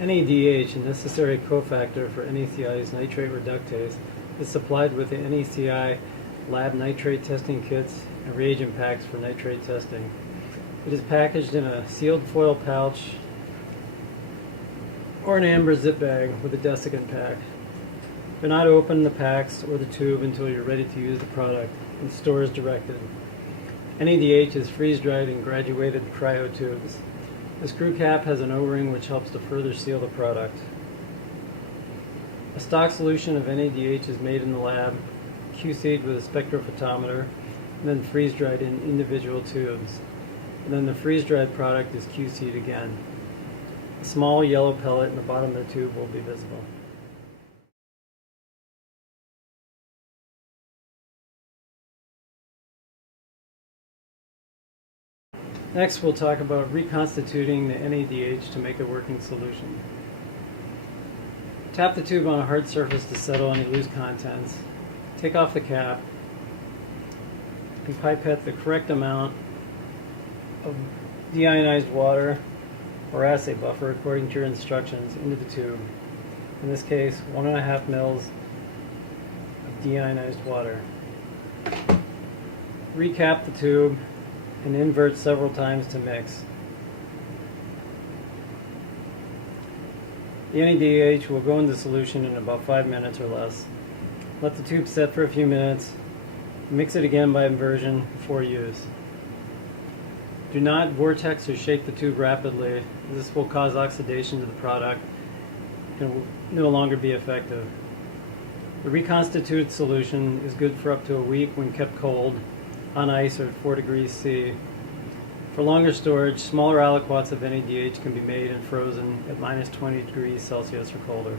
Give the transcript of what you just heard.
NADH, a necessary cofactor for NECi's nitrate reductase, is supplied with the NECi lab nitrate testing kits and reagent packs for nitrate testing. It is packaged in a sealed foil pouch or an amber zip bag with a desiccant pack. Do not open the packs or the tube until you're ready to use the product, and store as directed. NADH is freeze-dried in graduated cryo tubes. The screw cap has an O-ring which helps to further seal the product. A stock solution of NADH is made in the lab, QC'd with a spectrophotometer, and then freeze-dried in individual tubes. And then the freeze-dried product is QC'd again. A small yellow pellet in the bottom of the tube will be visible. Next, we'll talk about reconstituting the NADH to make a working solution. Tap the tube on a hard surface to settle any loose contents. Take off the cap and pipette the correct amount of deionized water or assay buffer according to your instructions into the tube. In this case, 1.5 mils of deionized water. Recap the tube and invert several times to mix. The NADH will go into solution in about 5 minutes or less. Let the tube set for a few minutes. Mix it again by inversion before use. Do not vortex or shake the tube rapidly. This will cause oxidation to the product and will no longer be effective. The reconstituted solution is good for up to a week when kept cold on ice or at 4 degrees C. For longer storage, smaller aliquots of NADH can be made and frozen at -20 degrees Celsius or colder.